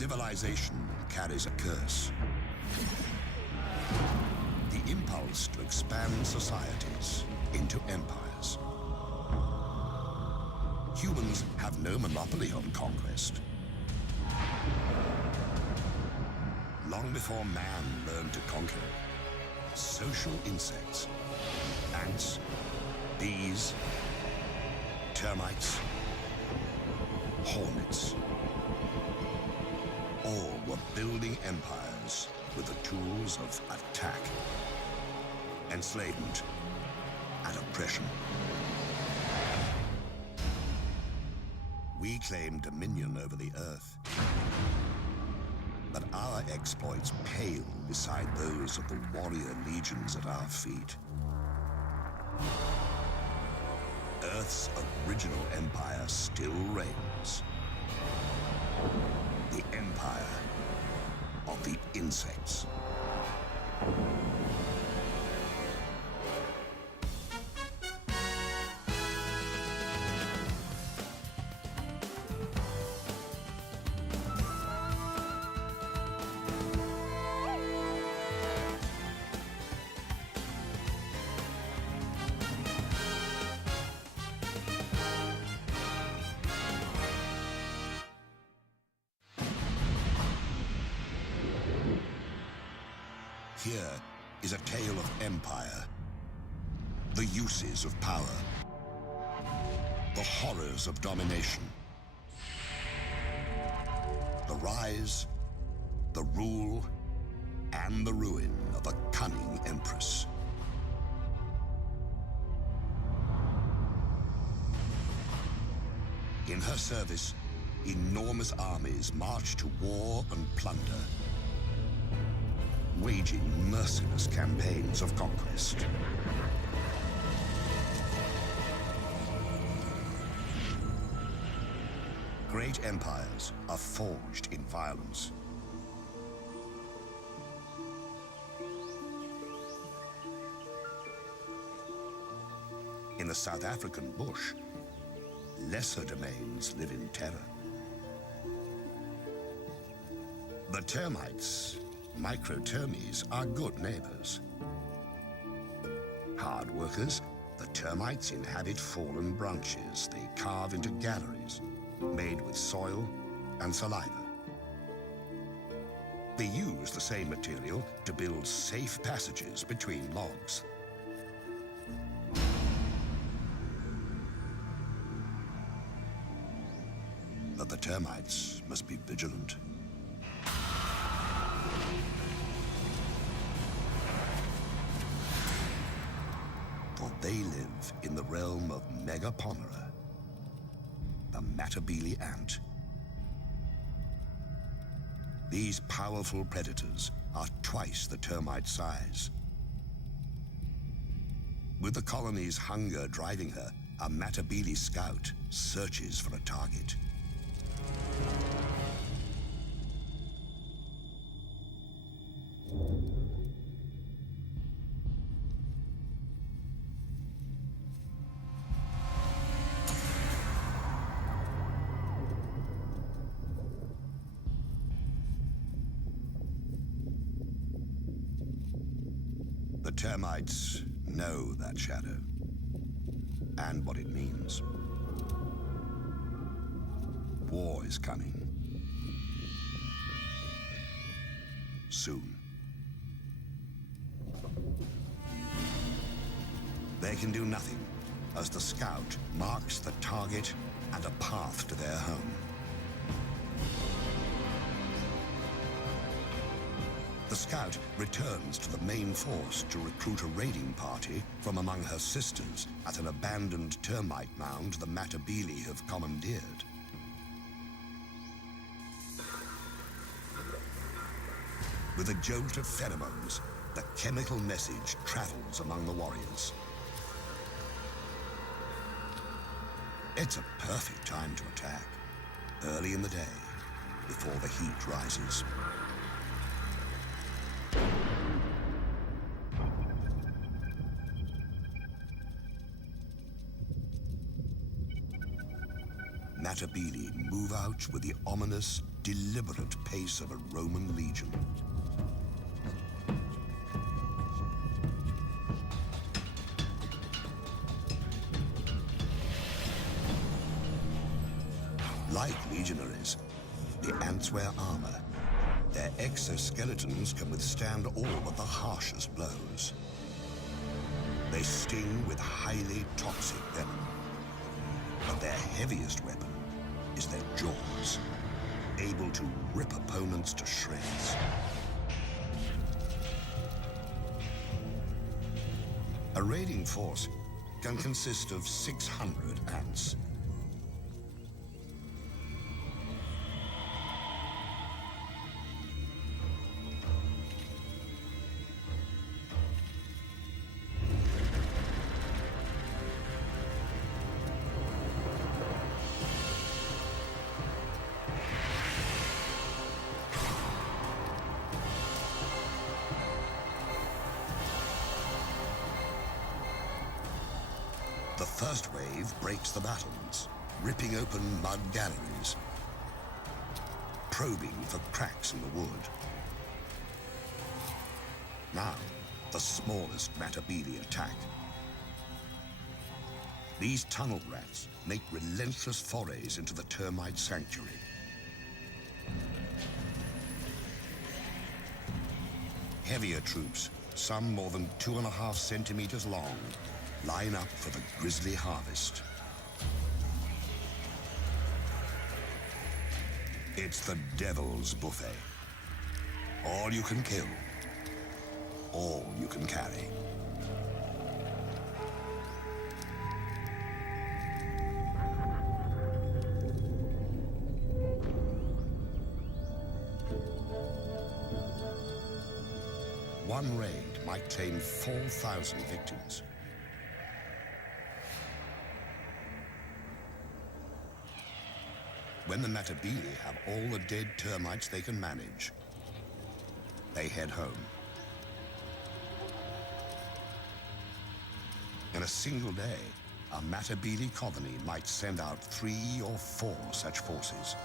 Civilization carries a curse. The impulse to expand societies into empires. Humans have no monopoly on conquest. Long before man learned to conquer, social insects, ants, bees, termites, hornets, all were building empires with the tools of attack, enslavement, and oppression. We claim dominion over the earth, but our exploits pale beside those of the warrior legions at our feet. Earth's original empire still reigns. The empire of the insects. Here is a tale of empire, the uses of power, the horrors of domination, the rise, the rule, and the ruin of a cunning empress. In her service, enormous armies march to war and plunder, waging merciless campaigns of conquest. Great empires are forged in violence. In the South African bush, lesser domains live in terror. The termites, microtermes, are good neighbors. Hard workers, the termites inhabit fallen branches they carve into galleries made with soil and saliva. They use the same material to build safe passages between logs. But the termites must be vigilant. For they live in the realm of Megaponera, the Matabele ant. These powerful predators are twice the termite size. With the colony's hunger driving her, a Matabele scout searches for a target. The termites know that shadow and what it means. War is coming. Soon. They can do nothing as the scout marks the target and a path to their home. The scout returns to the main force to recruit a raiding party from among her sisters at an abandoned termite mound the Matabele have commandeered. With a jolt of pheromones, the chemical message travels among the warriors. It's a perfect time to attack, early in the day, before the heat rises. Matabele move out with the ominous, deliberate pace of a Roman legion. Like legionaries, the ants wear armor. Their exoskeletons can withstand all but the harshest blows. They sting with highly toxic venom. But their heaviest weapon is their jaws, able to rip opponents to shreds. A raiding force can consist of 600 ants. The first wave breaks the battlements, ripping open mud galleries, probing for cracks in the wood. Now, the smallest Matabele attack. These tunnel rats make relentless forays into the termite sanctuary. Heavier troops, some more than 2.5 centimeters long, line up for the grisly harvest. It's the devil's buffet. All you can kill, all you can carry. One raid might claim 4,000 victims. When the Matabele have all the dead termites they can manage, they head home. In a single day, a Matabele colony might send out 3 or 4 such forces.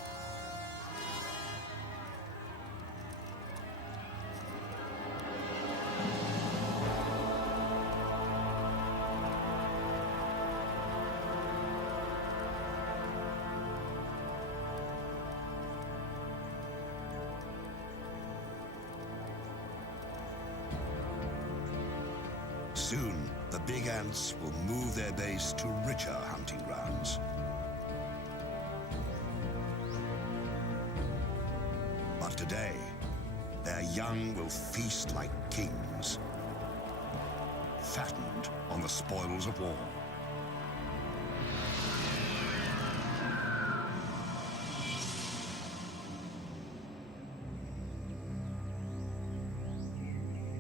Soon, the big ants will move their base to richer hunting grounds. But today, their young will feast like kings, fattened on the spoils of war.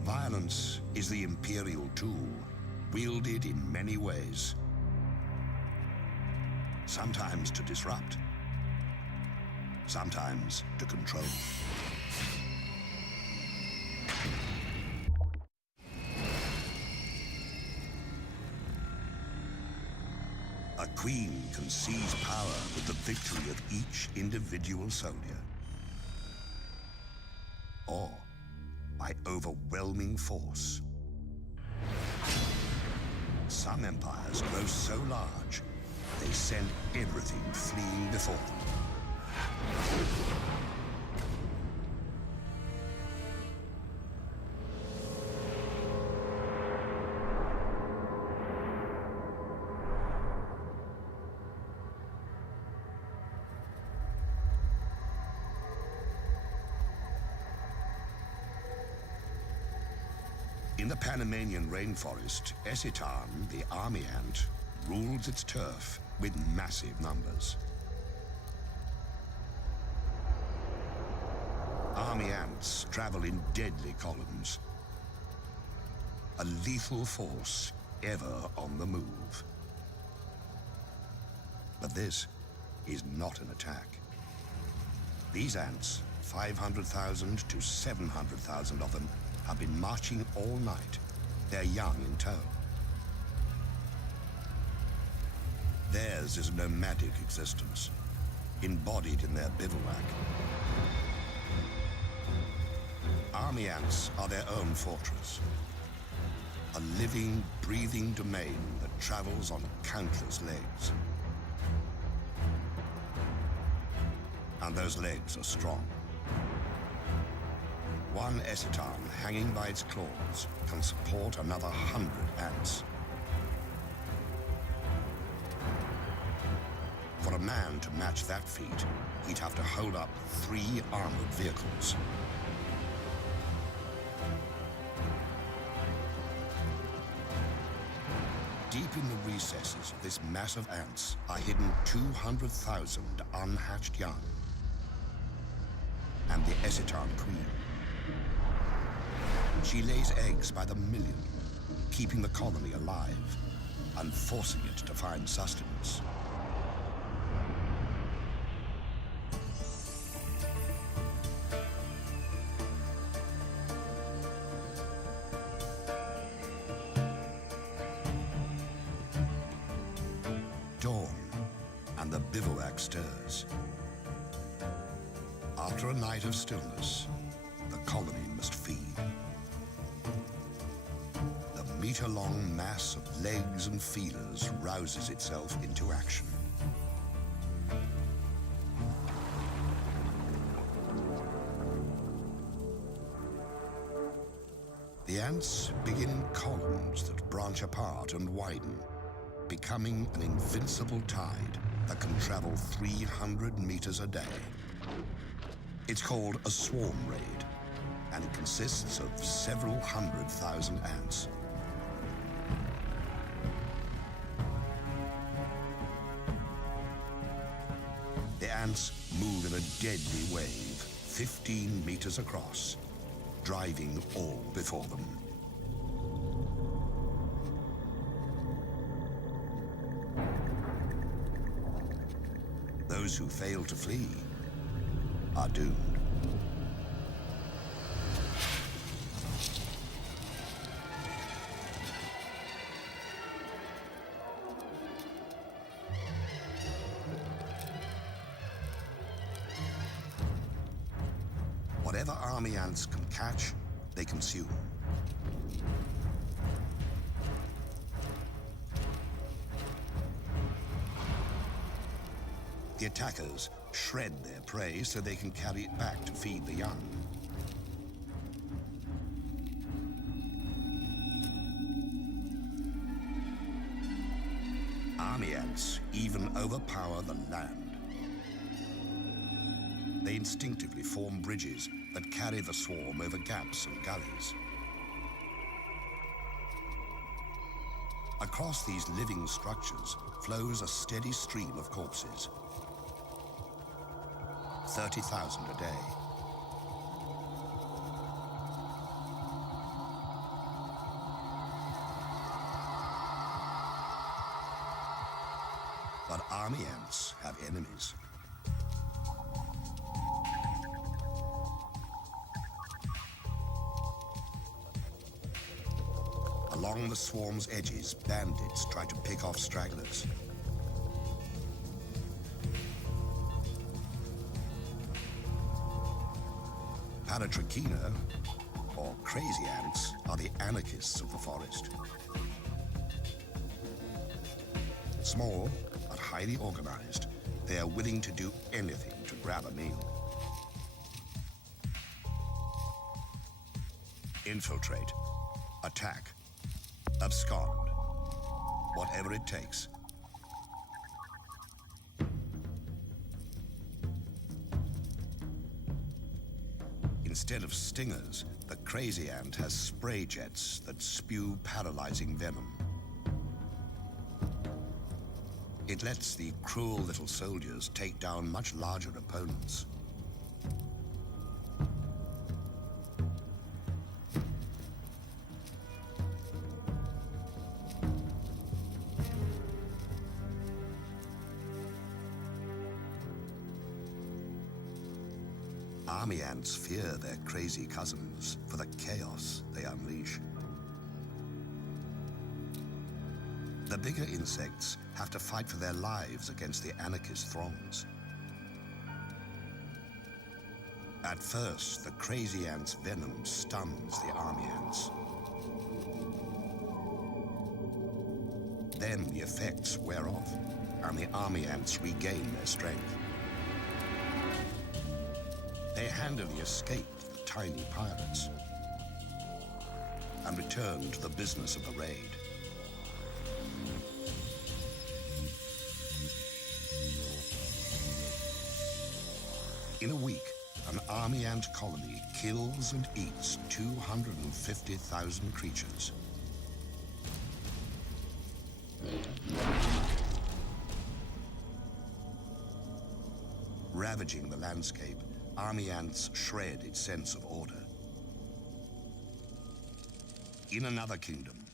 Violence is the imperial tool, wielded in many ways. Sometimes to disrupt, sometimes to control. A queen can seize power with the victory of each individual soldier, or by overwhelming force. Some empires grow so large, they send everything fleeing before them. In the Panamanian rainforest, Esitan, the army ant, rules its turf with massive numbers. Army ants travel in deadly columns, a lethal force ever on the move. But this is not an attack. These ants, 500,000 to 700,000 of them, have been marching all night, their young in tow. Theirs is a nomadic existence, embodied in their bivouac, Army ants are their own fortress. A living, breathing domain that travels on countless legs. And those legs are strong. One eciton hanging by its claws can support another 100 ants. For a man to match that feat, he'd have to hold up 3 armored vehicles. Deep in the recesses of this mass of ants are hidden 200,000 unhatched young. And the eciton queen. She lays eggs by the million, keeping the colony alive and forcing it to find sustenance. Dawn, and the bivouac stirs. After a night of stillness, the colony must feed. The meter-long mass of legs and feelers rouses itself into action. The ants begin in columns that branch apart and widen, becoming an invincible tide that can travel 300 meters a day. It's called a swarm raid, and it consists of several 100,000 ants. The ants move in a deadly wave, 15 meters across, driving all before them. Those who fail to flee are doomed. Whatever army ants can catch, they consume. The attackers shred their prey so they can carry it back to feed the young. Army ants even overpower the land. They instinctively form bridges that carry the swarm over gaps and gullies. Across these living structures flows a steady stream of corpses. 30,000 a day. But army ants have enemies. Along the swarm's edges, bandits try to pick off stragglers. Paratrachina, or crazy ants, are the anarchists of the forest. Small, but highly organized, they are willing to do anything to grab a meal. Infiltrate, attack, abscond, whatever it takes. Instead of stingers, the crazy ant has spray jets that spew paralyzing venom. It lets the cruel little soldiers take down much larger opponents. Army ants fear their crazy cousins for the chaos they unleash. The bigger insects have to fight for their lives against the anarchist throngs. At first, the crazy ant's venom stuns the army ants. Then the effects wear off, and the army ants regain their strength. They handily escape the tiny pirates and return to the business of the raid. In a week, an army ant colony kills and eats 250,000 creatures. Ravaging the landscape, army ants shred its sense of order. In another kingdom,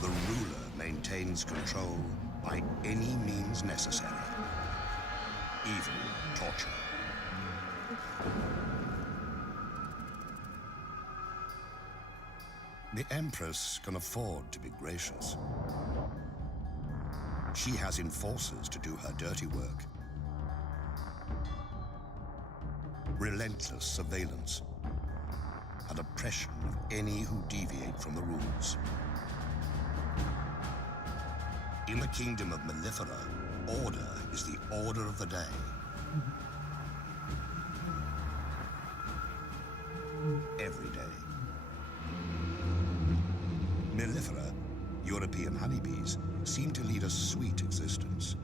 the ruler maintains control by any means necessary, even torture. The Empress can afford to be gracious. She has enforcers to do her dirty work. Relentless surveillance and oppression of any who deviate from the rules. In the kingdom of Mellifera, order is the order of the day. Every day. Mellifera, European honeybees, seem to lead a sweet existence,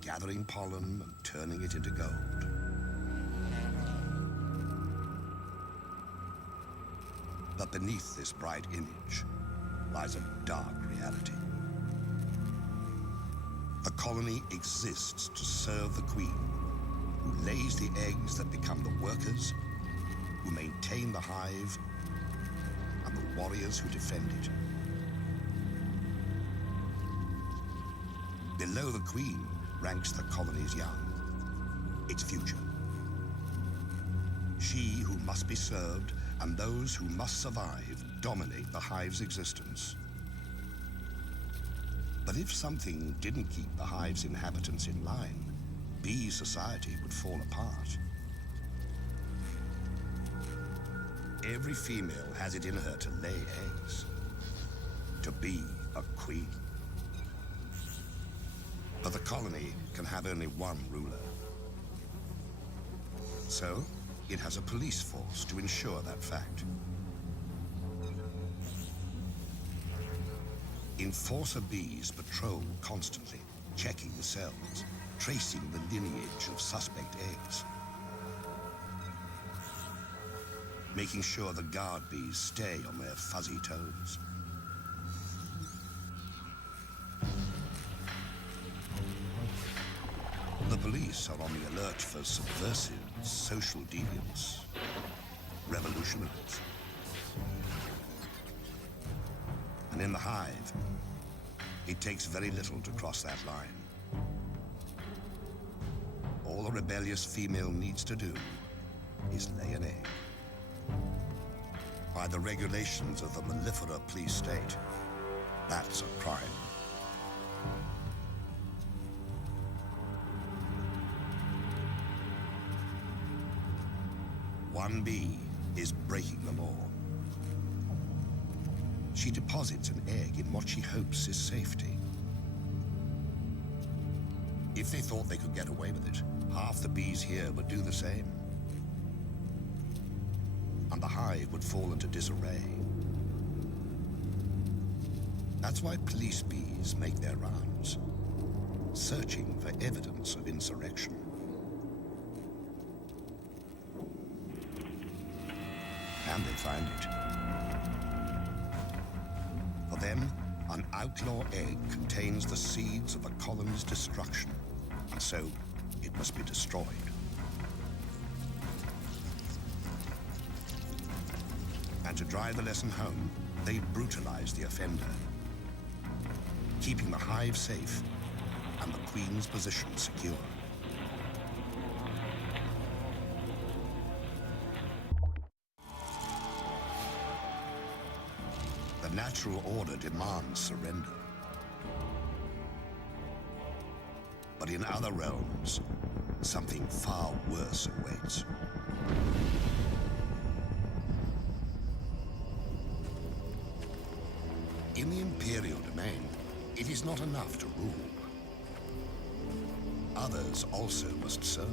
gathering pollen and turning it into gold. But beneath this bright image lies a dark reality. The colony exists to serve the queen, who lays the eggs that become the workers, who maintain the hive, and the warriors who defend it. Below the queen ranks the colony's young, its future. She who must be served and those who must survive dominate the hive's existence. But if something didn't keep the hive's inhabitants in line, bee society would fall apart. Every female has it in her to lay eggs, to be a queen. But the colony can have only one ruler. So, it has a police force to ensure that fact. Enforcer bees patrol constantly, checking the cells, tracing the lineage of suspect eggs, making sure the guard bees stay on their fuzzy toes. The police are on the alert for subversive social deviants, revolutionaries. And in the hive, it takes very little to cross that line. All a rebellious female needs to do is lay an egg. By the regulations of the Mellifera police state, that's a crime. One bee is breaking the law. She deposits an egg in what she hopes is safety. If they thought they could get away with it, half the bees here would do the same. And the hive would fall into disarray. That's why police bees make their rounds, searching for evidence of insurrection. And they find it. For them, an outlaw egg contains the seeds of a colony's destruction, and so it must be destroyed. And to drive the lesson home, they brutalize the offender, keeping the hive safe and the queen's position secure. The natural order demands surrender. But in other realms, something far worse awaits. In the Imperial domain, it is not enough to rule. Others also must serve.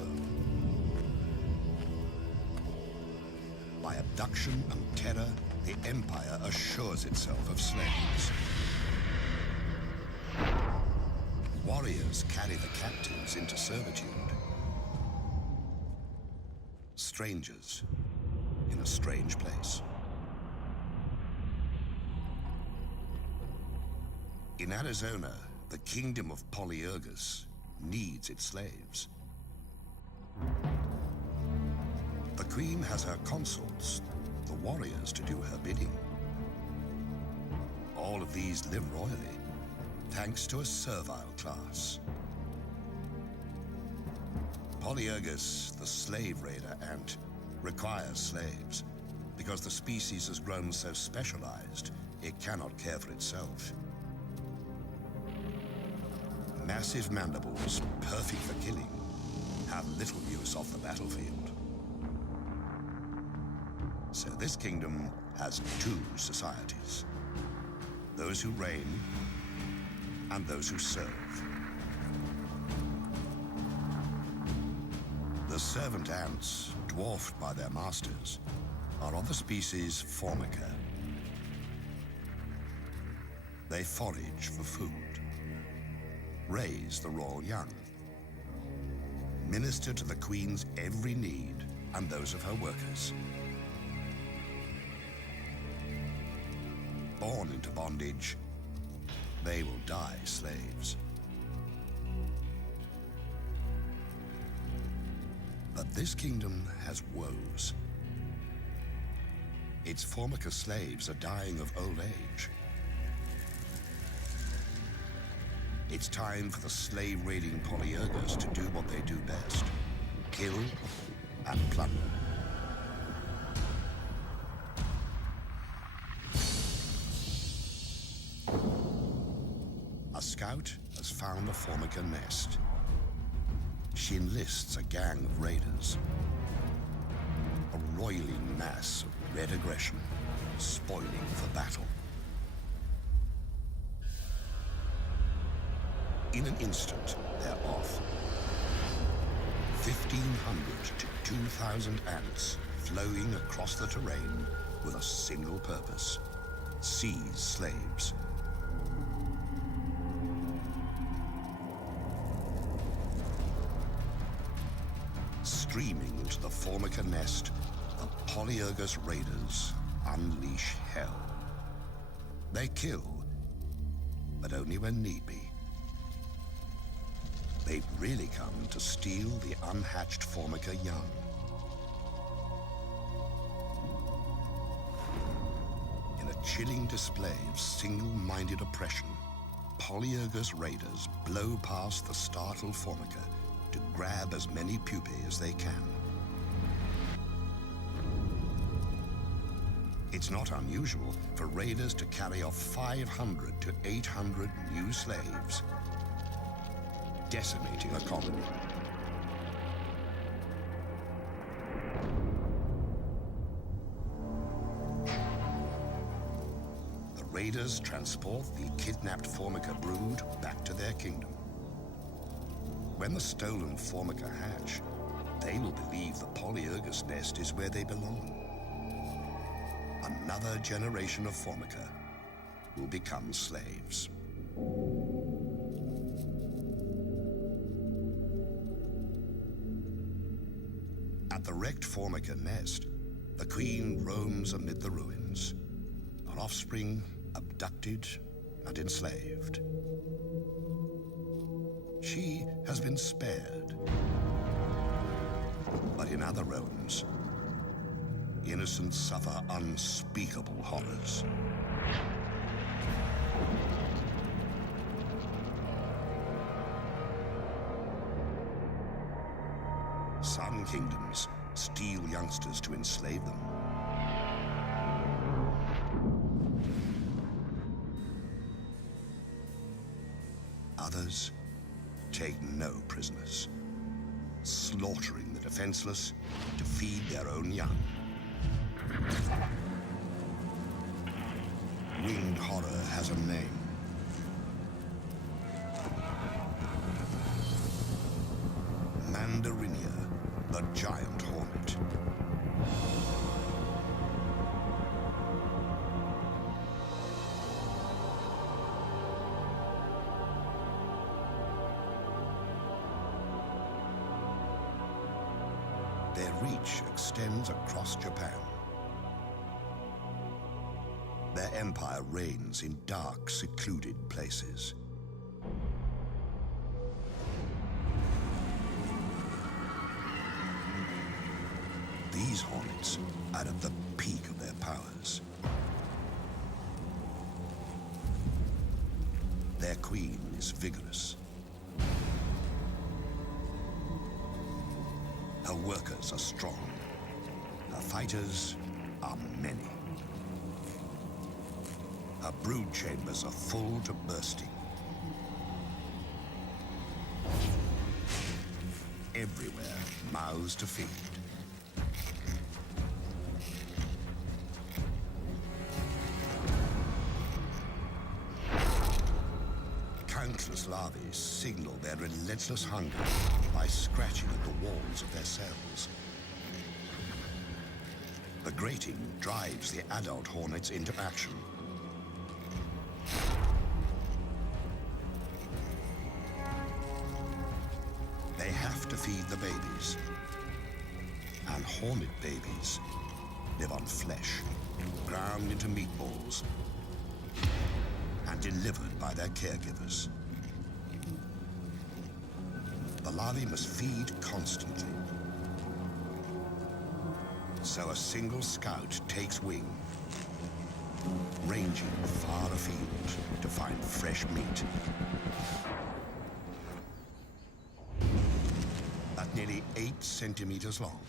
By abduction and terror, the Empire assures itself of slaves. Warriors carry the captives into servitude. Strangers in a strange place. In Arizona, the kingdom of Polyergus needs its slaves. The queen has her consorts, the warriors, to do her bidding. All of these live royally, thanks to a servile class. Polyergus, the slave raider ant, requires slaves because the species has grown so specialized it cannot care for itself. Massive mandibles, perfect for killing, have little use off the battlefield. So this kingdom has two societies: those who reign and those who serve. The servant ants, dwarfed by their masters, are of the species Formica. They forage for food, raise the royal young, minister to the queen's every need and those of her workers. Born into bondage, they will die slaves. But this kingdom has woes. Its Formica slaves are dying of old age. It's time for the slave-raiding Polyergus to do what they do best: kill and plunder. A scout has found a Formica nest. She enlists a gang of raiders. A roiling mass of red aggression, spoiling for battle. In an instant, they're off. 1,500 to 2,000 ants flowing across the terrain with a single purpose: seize slaves. Streaming into the Formica nest, the Polyergus raiders unleash hell. They kill, but only when need be. They've really come to steal the unhatched Formica young. In a chilling display of single-minded oppression, Polyergus raiders blow past the startled Formica to grab as many pupae as they can. It's not unusual for raiders to carry off 500 to 800 new slaves, decimating a colony. The raiders transport the kidnapped Formica brood back to their kingdom. When the stolen Formica hatch, they will believe the Polyergus nest is where they belong. Another generation of Formica will become slaves. At the wrecked Formica nest, the queen roams amid the ruins, her offspring abducted and enslaved. She has been spared. But in other realms, innocents suffer unspeakable horrors. Some kingdoms steal youngsters to enslave them. Others take no prisoners. slaughtering the defenseless to feed their own young. Winged horror has a name. Mandarinia, the giant hornet. Their reach extends across Japan. Their empire reigns in dark, secluded places. These hornets are at the peak of their powers. Their queen is vigorous. Her workers are strong. Her fighters are many. Her brood chambers are full to bursting. Everywhere, mouths to feed. Countless larvae signal their relentless hunger by scratching at the walls of their cells. The grating drives the adult hornets into action. They have to feed the babies. And hornet babies live on flesh, ground into meatballs, and delivered by their caregivers. The larvae must feed constantly. So a single scout takes wing, ranging far afield to find fresh meat. At nearly 8 centimeters long,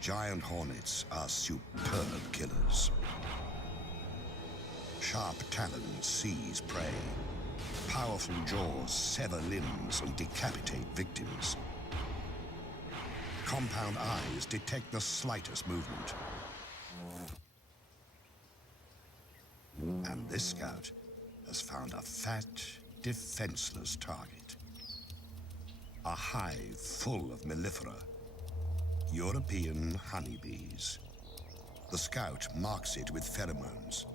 giant hornets are superb killers. Sharp talons seize prey. Powerful jaws sever limbs and decapitate victims. Compound eyes detect the slightest movement. And this scout has found a fat, defenseless target. A hive full of mellifera, European honeybees. The scout marks it with pheromones.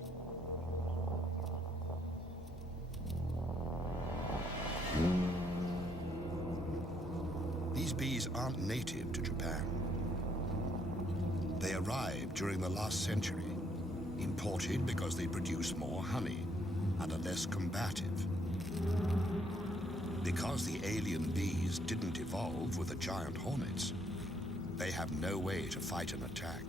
These bees aren't native to Japan. They arrived during the last century, imported because they produce more honey and are less combative. Because the alien bees didn't evolve with the giant hornets, they have no way to fight an attack.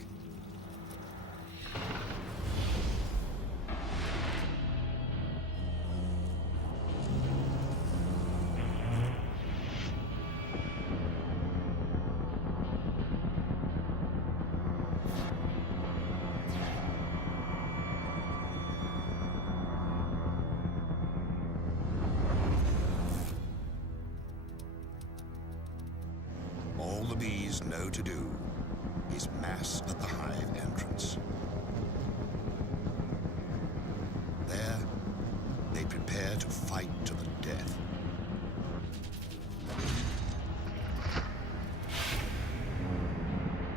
All the bees know to do is mass at the hive entrance. There, they prepare to fight to the death.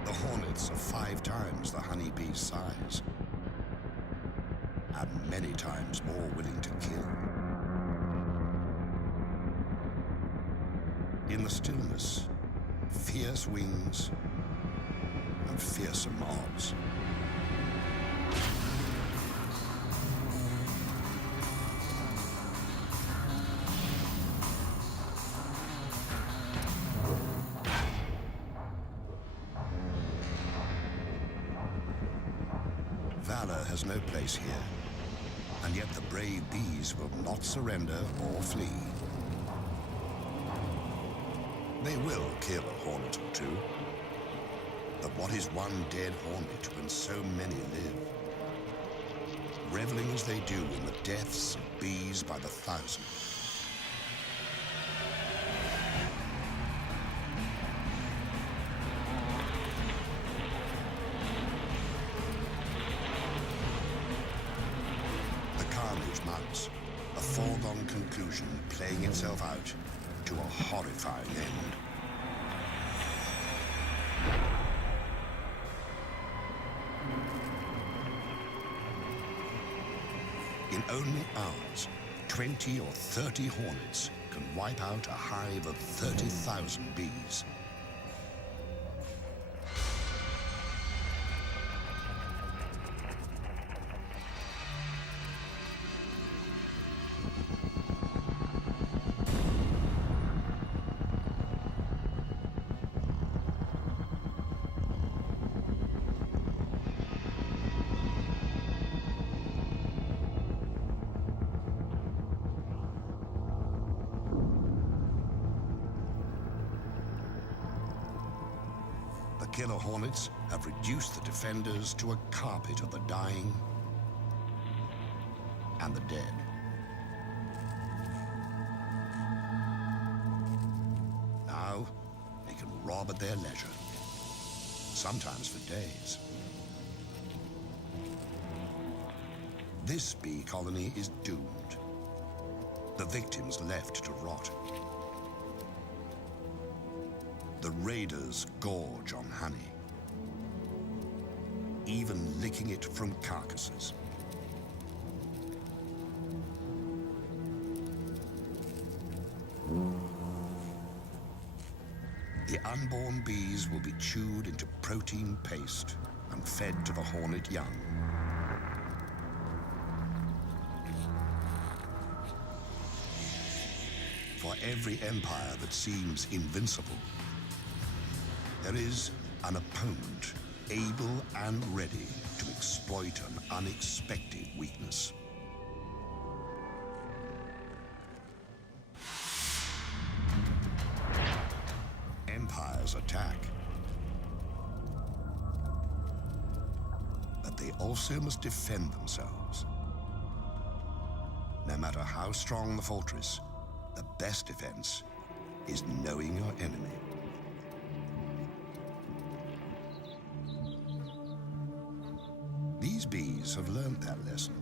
The hornets are 5 times the honeybee's size, and many times more willing to kill. In the stillness, fierce wings and fearsome odds. Valor has no place here, and yet the brave bees will not surrender or flee. They will kill a hornet or two. But what is one dead hornet when so many live? Reveling as they do in the deaths of bees by the thousand. confusion playing itself out to a horrifying end. In only hours, 20 or 30 hornets can wipe out a hive of 30,000 bees. The killer hornets have reduced the defenders to a carpet of the dying and the dead. Now, they can rob at their leisure, sometimes for days. This bee colony is doomed. The victims left to rot. The raiders gorge on honey, even licking it from carcasses. The unborn bees will be chewed into protein paste and fed to the hornet young. For every empire that seems invincible, there is an opponent able and ready to exploit an unexpected weakness. Empires attack, but they also must defend themselves. No matter how strong the fortress, the best defense is knowing your enemy. These bees have learned that lesson.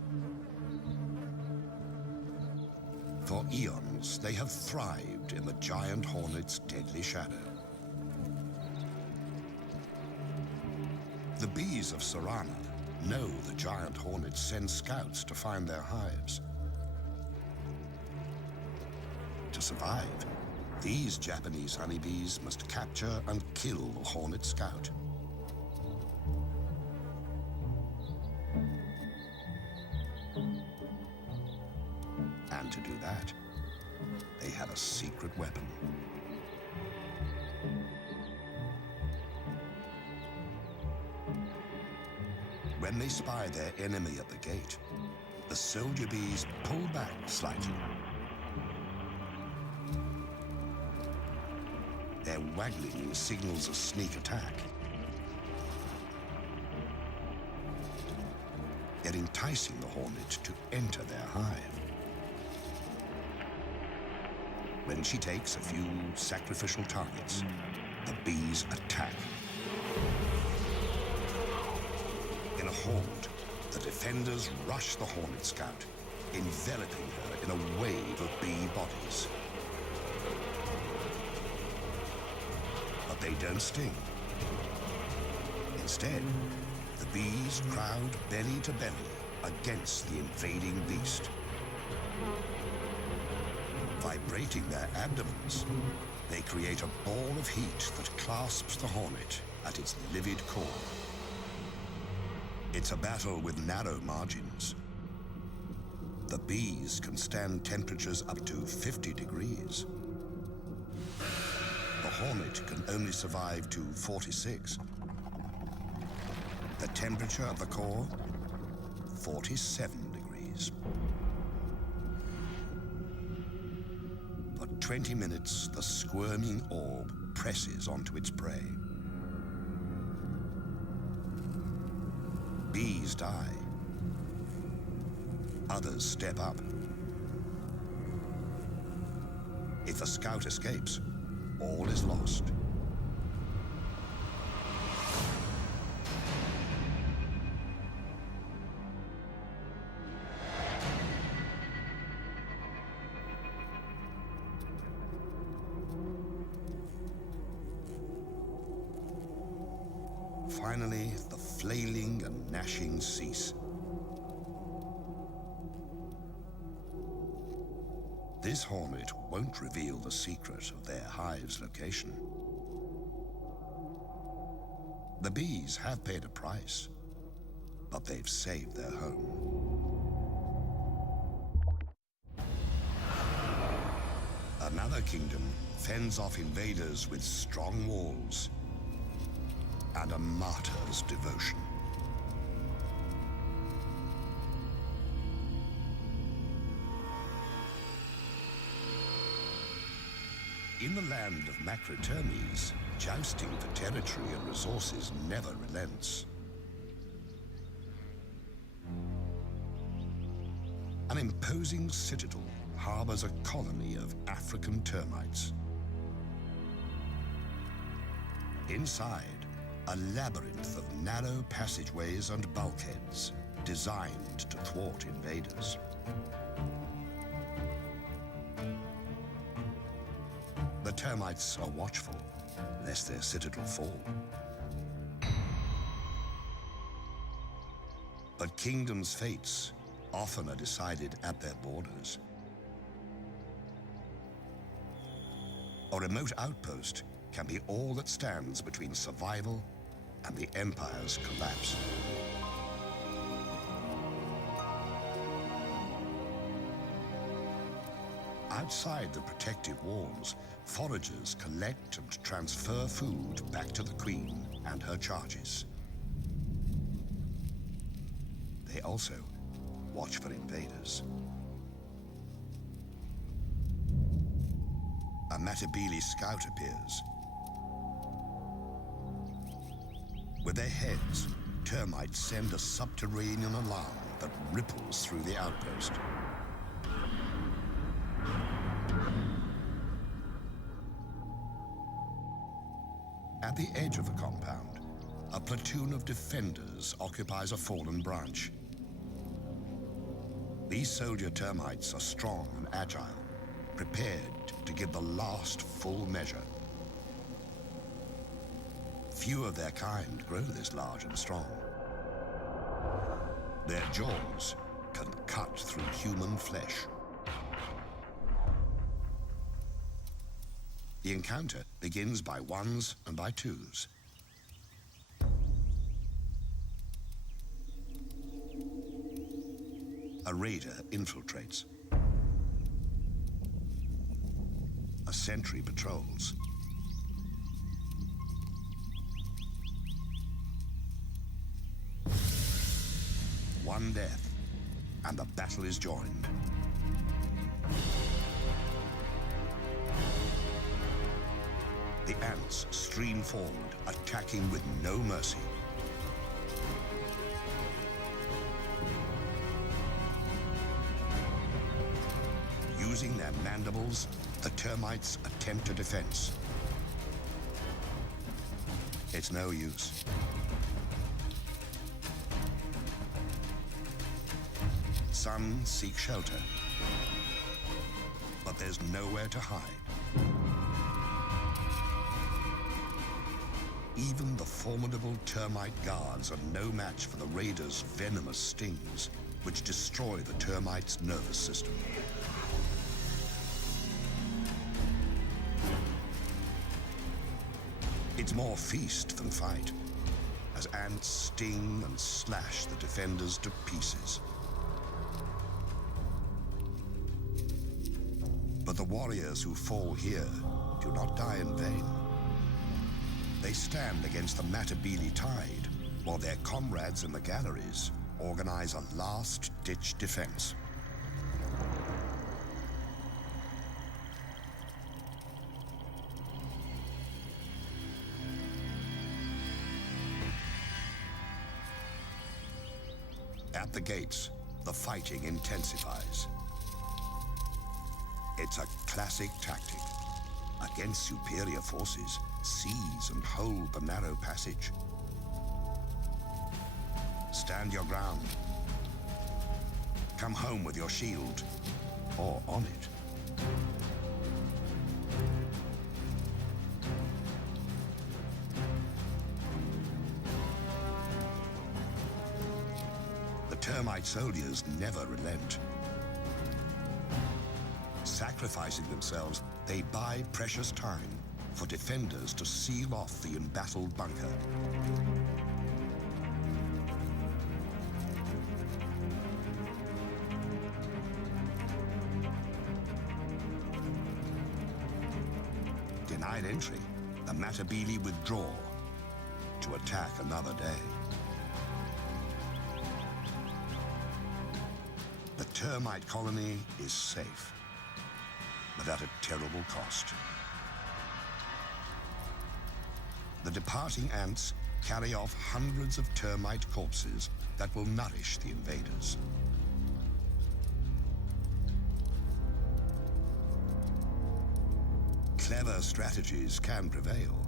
For eons, they have thrived in the giant hornet's deadly shadow. The bees of Sarana know the giant hornets send scouts to find their hives. To survive, these Japanese honeybees must capture and kill the hornet scout. And to do that, they have a secret weapon. When they spy their enemy at the gate, the soldier bees pull back slightly. Their waggling signals a sneak attack. They're enticing the hornet to enter their hive. When she takes a few sacrificial targets, the bees attack. In a horde, the defenders rush the hornet scout, enveloping her in a wave of bee bodies. But they don't sting. Instead, the bees crowd belly to belly against the invading beast. Vibrating their abdomens, they create a ball of heat that clasps the hornet at its livid core. It's a battle with narrow margins. The bees can stand temperatures up to 50 degrees. The hornet can only survive to 46. The temperature of the core, 47 degrees. For 20 minutes, the squirming orb presses onto its prey. Bees die. Others step up. If the scout escapes, all is lost. finally, the flailing and gnashing cease. This hornet won't reveal the secret of their hive's location. The bees have paid a price, but they've saved their home. Another kingdom fends off invaders with strong walls and a martyr's devotion. In the land of Macrotermes, jousting for territory and resources never relents. An imposing citadel harbors a colony of African termites. Inside, a labyrinth of narrow passageways and bulkheads designed to thwart invaders. The termites are watchful, lest their citadel fall. But kingdoms' fates often are decided at their borders. A remote outpost can be all that stands between survival and the empire's collapse. Outside the protective walls, foragers collect and transfer food back to the queen and her charges. They also watch for invaders. A Matabele scout appears. With their heads, termites send a subterranean alarm that ripples through the outpost. At the edge of the compound, a platoon of defenders occupies a fallen branch. These soldier termites are strong and agile, prepared to give the last full measure. Few of their kind grow this large and strong. Their jaws can cut through human flesh. The encounter begins by ones and by twos. A raider infiltrates. A sentry patrols. One death, and the battle is joined. The ants stream forward, attacking with no mercy. Using their mandibles, the termites attempt a defense. It's no use. Some seek shelter, but there's nowhere to hide. Even the formidable termite guards are no match for the raiders' venomous stings, which destroy the termites' nervous system. It's more feast than fight, as ants sting and slash the defenders to pieces. But the warriors who fall here do not die in vain. They stand against the Matabele tide, while their comrades in the galleries organize a last-ditch defense. At the gates, the fighting intensifies. It's a classic tactic. Against superior forces, seize and hold the narrow passage. Stand your ground. Come home with your shield, or on it. termite soldiers never relent. Sacrificing themselves, they buy precious time for defenders to seal off the embattled bunker. Denied entry, the Matabele withdraw to attack another day. The termite colony is safe, but at a terrible cost. The departing ants carry off hundreds of termite corpses that will nourish the invaders. Clever strategies can prevail.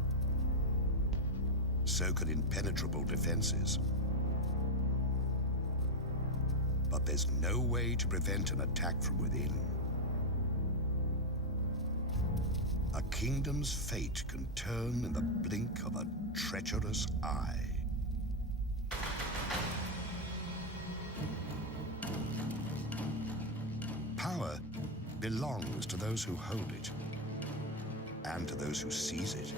So can impenetrable defenses. But there's no way to prevent an attack from within. A kingdom's fate can turn in the blink of a treacherous eye. Power belongs to those who hold it, and to those who seize it.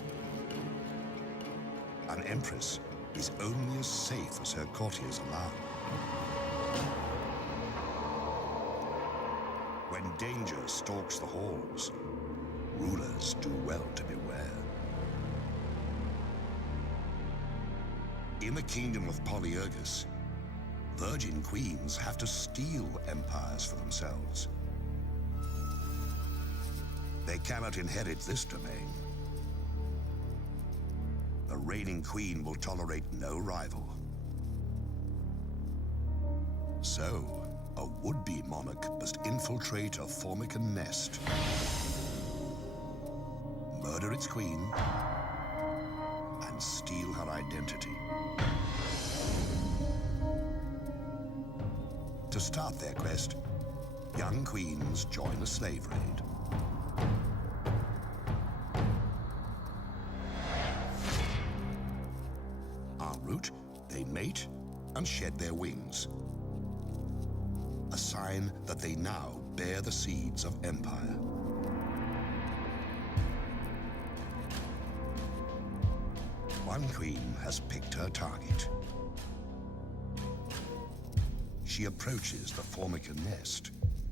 An empress is only as safe as her courtiers allow. When danger stalks the halls, rulers do well to beware. In the kingdom of Polyergus, virgin queens have to steal empires for themselves. They cannot inherit this domain. The reigning queen will tolerate no rival. So, a would-be monarch must infiltrate a Formican nest, murder its queen, and steal her identity. To start their quest, young queens join a slave raid. En route, they mate and shed their wings, a sign that they now bear the seeds of empire. One queen has picked her target. She approaches the Formica nest,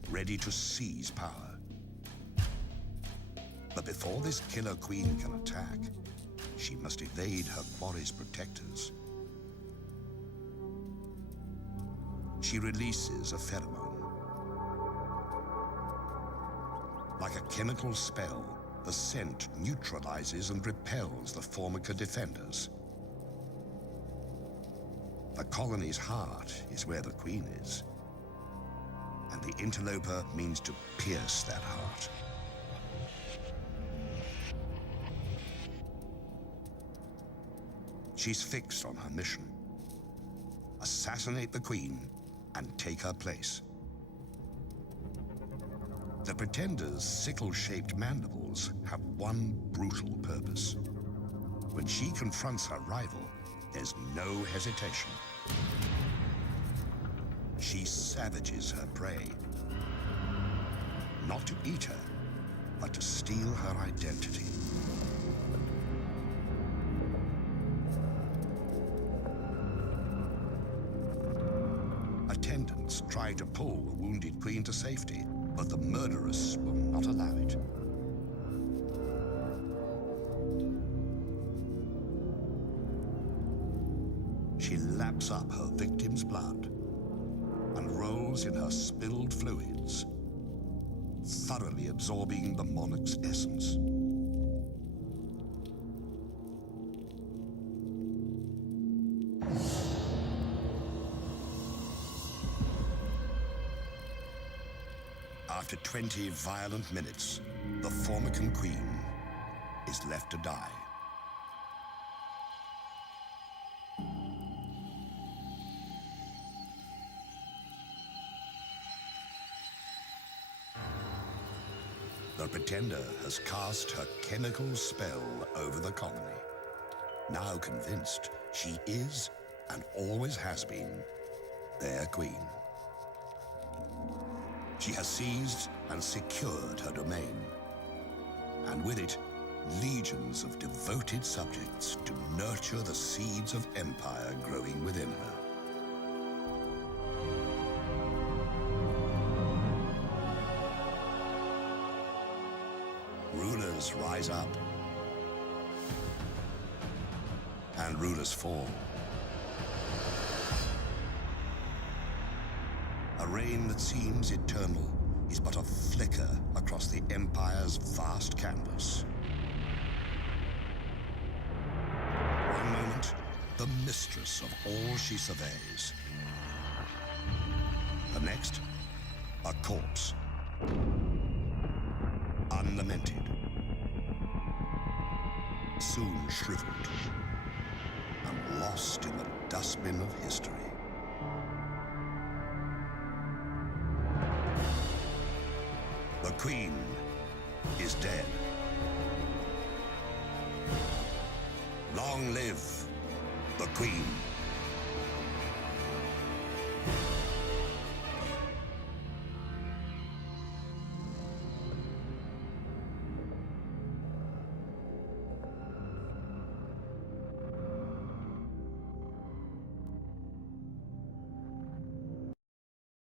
ready to seize power. But before this killer queen can attack, she must evade her quarry's protectors. She releases a pheromone. Like a chemical spell, the scent neutralizes and repels the Formica defenders. The colony's heart is where the queen is, and the interloper means to pierce that heart. She's fixed on her mission: assassinate the queen and take her place. The Pretender's sickle-shaped mandibles have one brutal purpose. When she confronts her rival, there's no hesitation. She savages her prey, not to eat her, but to steal her identity. Attendants try to pull the wounded queen to safety, but the murderess will not allow it. She laps up her victim's blood and rolls in her spilled fluids, thoroughly absorbing the monarch's essence. After 20 violent minutes, the Formican queen is left to die. The Pretender has cast her chemical spell over the colony, now convinced she is, and always has been, their queen. She has seized and secured her domain, and with it, legions of devoted subjects to nurture the seeds of empire growing within her. Rulers rise up, and rulers fall. A reign that seems eternal is but a flicker across the Empire's vast canvas. One moment, the mistress of all she surveys. The next, a corpse, unlamented, soon shriveled, and lost in the dustbin of history. The Queen is dead. Long live the Queen.